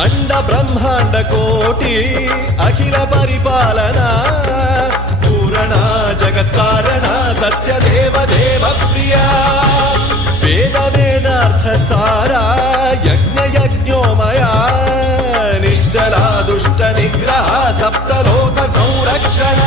అండ బ్రహ్మాండ కోటి అఖిల పరిపాలన పూరణ జగత్కారణ సత్యదేవ దేవ ప్రియ వేద వేదార్థ సారా యజ్ఞ యజ్ఞోమయ నిశ్చలా దుష్ట నిగ్రహ సప్తలోక సంరక్షణ